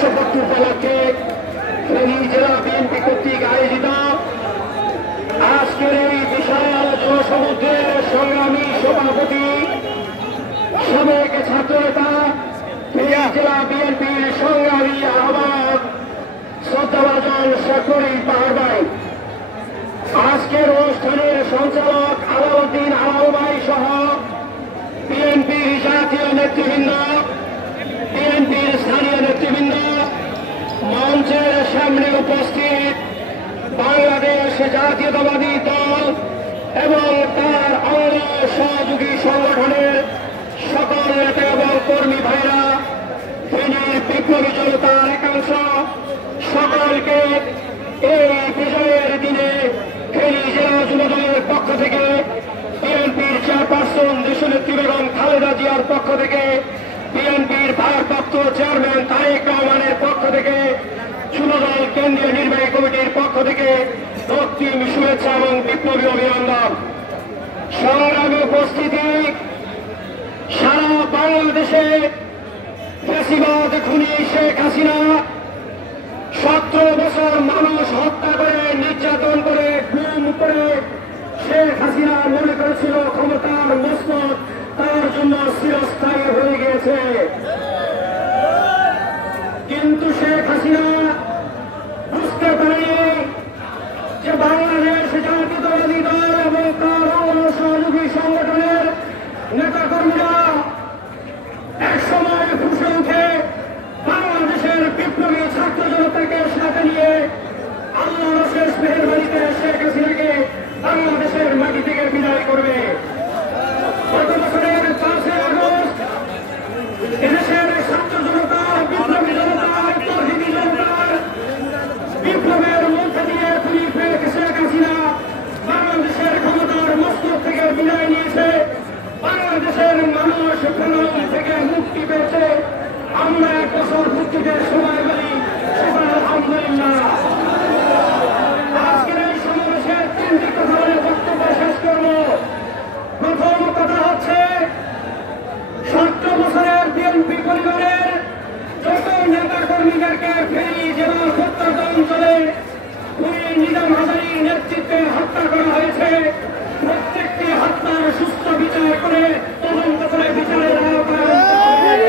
বর্ষপূর্তি উপলক্ষে ফেনী জেলা বিএনপি কর্তৃক আয়োজিত আজকের এই বিশাল জনসমুদ্রের সংগ্রামী সভাপতি সাবেক ছাত্রনেতা ফেনী জেলা বিএনপির সংগ্রামী আহ্বায়ক শ্রদ্ধাভাজন শেখরী পাহাড় ভাই, আজকের অনুষ্ঠানের সঞ্চালক আলাউদ্দিন আলাল ভাই সহ বিএনপির জাতীয় নেতৃবৃন্দ, বিএনপির স্থানীয় নেতৃবৃন্দ, মঞ্চের সামনে উপস্থিত বাংলাদেশ জাতীয়তাবাদী দল এবং তার অঙ্গ সহযোগী সংগঠনের সকল নেতা এবং কর্মী ভাইরা, ফেনীর বিপ্লবী জনতার একাংশ, সকলকে এই বিজয়ের দিনে ফেনী জেলা যুবদলের পক্ষ থেকে, বিএনপির চেয়ারপারসন দেশনেত্রী বেগম খালেদা জিয়ার পক্ষ থেকে, বিএনপির ভারপ্রাপ্ত চেয়ারম্যান তারেক রহমানের পক্ষ থেকে, যুবদল কেন্দ্রীয় নির্বাহী কমিটির পক্ষ থেকে রক্তিম শুভেচ্ছা এবং বিপ্লবী অভিনন্দন। সংগ্রামী উপস্থিতি, সারা বাংলাদেশে ফ্যাসিবাদ খুনি শেখ হাসিনা 17 বছর মানুষ হত্যা করে, নির্যাতন করে, গুম করে শেখ হাসিনা মনে করেছিল ক্ষমতার মসনদ তার জন্য চিরস্থায়ী হয়ে গিয়েছে। কিন্তু শেখ হাসিনা বুঝতে পারেনি যে বাংলাদেশ জাতীয়তাবাদী দল এবং তার অঙ্গ সহযোগী সংগঠনের নেতাকর্মীরা একসময় ফুসে উঠে বাংলাদেশের বিপ্লবী ছাত্র জনতাকে সাথে নিয়ে আল্লাহর শেষ মেহেরবানিতে শেখ হাসিনাকে বাংলাদেশের মাটি থেকে বিদায় করবে। গত বছরের 5 আগস্ট এদেশের ছাত্র জনতা, বিপ্লবী জনতা, তৌহিদি জনতার বিপ্লবের মধ্যে দিয়ে শেখ হাসিনা বাংলাদেশের ক্ষমতার মস্তক থেকে বিদায় নিয়েছে। বাংলাদেশের মানুষ প্রণাম থেকে মুক্তি পেয়েছে। আমরা 1 বছর পূর্তিতে সময় বলি সবাই আলহামদুলিল্লাহ। আজকের এই সমাবেশের 3টি কথা বলে বক্তব্য শেষ করব। প্রথম কথা হচ্ছে 17 বছরের বিএনপি পরিবারের যত নেতা কর্মীদেরকে ফেনী জেলার প্রত্যন্ত অঞ্চলে নিজাম হাজারীর নেতৃত্বে হত্যা করা হয়েছে, প্রত্যেকটি হত্যার সুস্থ বিচার করে তদন্ত করে বিচারের আওতায়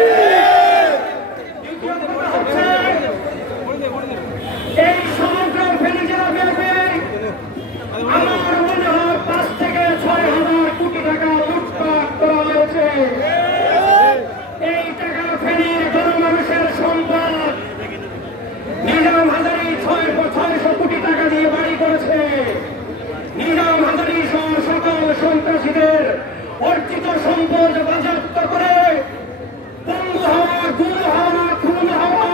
এই সমগ্র ফেনী জেলা ব্যাপী আমার মনে হয় 5 থেকে 6 হাজার কোটি টাকা লুটপাট করা হয়েছে। এই টাকা ফেনীর জনমানুষের সম্পদ। নিজাম হাজারী 600 কোটি টাকা দিয়ে বাড়ি করেছে। নিজাম হাজারী সহ সকল সন্ত্রাসীদের অর্জিত সম্পদ বাজেয়াপ্ত করে পঙ্গু হওয়া, গুম হওয়া, খুন হওয়া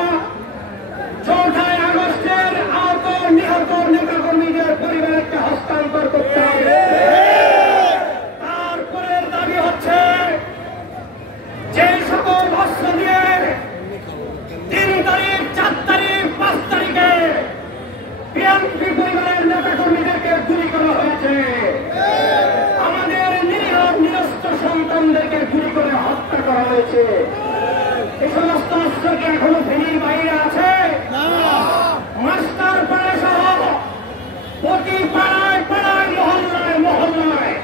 4 আগস্টের আহত নিহত নেতাকর্মীদের পরিবারকে হস্তান্তর করতে হবে। তারপরের দাবি হচ্ছে যে সকল অস্ত্র দিয়ে 3 তারিখ, 4 তারিখ, 5 তারিখে বিএনপি পরিবারের নেতাকর্মীদেরকে গুলি করা হয়েছে, আমাদের নিরীহ নিরস্ত্র সন্তানদেরকে গুলি করে হত্যা করা হয়েছে, এই সমস্ত অস্ত্র কি এখনো ফেনীর বাইরে আছে? মাস্টার পাড়া সহ প্রতি পাড়ায় পাড়ায়, মহল্লায় মহল্লায়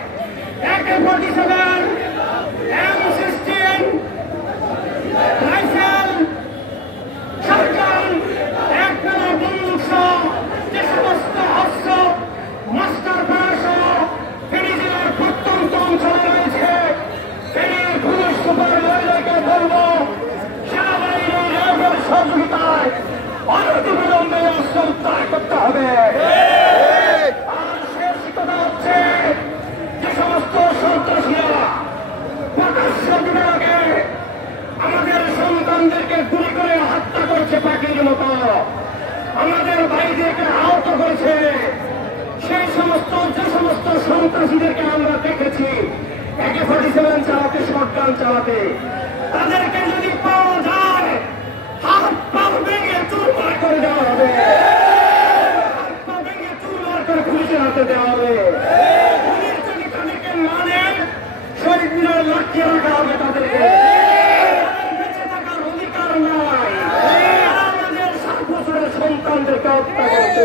AK-47, M16 রাইফেল, শটগান, একটানা বন্দুক সহ যে সমস্ত অস্ত্র মাস্টার পাড়া সহ ফেনী জেলার প্রত্যন্ত অঞ্চলে রয়েছে, ফেনীর পুলিশ সুপার মহিলাকে বলব সেনাবাহিনীর র্যাবের সহযোগিতায় অনতিবিলম্বে অস্ত্র উদ্ধার করতে হবে। আর শেষ কথা হচ্ছে যে সমস্ত সন্ত্রাসীরা প্রকাশ্য দিবাগে আমাদের সন্তানদেরকে গুলি করে হত্যা করেছে, পাখির মতো আমাদের ভাইদেরকে আহত করেছে, সেই সমস্ত যে সমস্ত সন্ত্রাসীদেরকে আমরা দেখেছি AK-47 চালাতে, শটগান চালাতে, তাদেরকে যদি পাওয়া যায় হাত পা ভেঙে চুরমার করে দেওয়া হবে, হাত পা ভেঙে চুরমার করে পুলিশের হাতে দেওয়া হবে। পুলিশ যদি তাদেরকে মানে শহীদ মিনার লাঠিয়ে রাখা হবে, তাদেরকে বেঁচে থাকার অধিকার নাই। হত্যা করছে।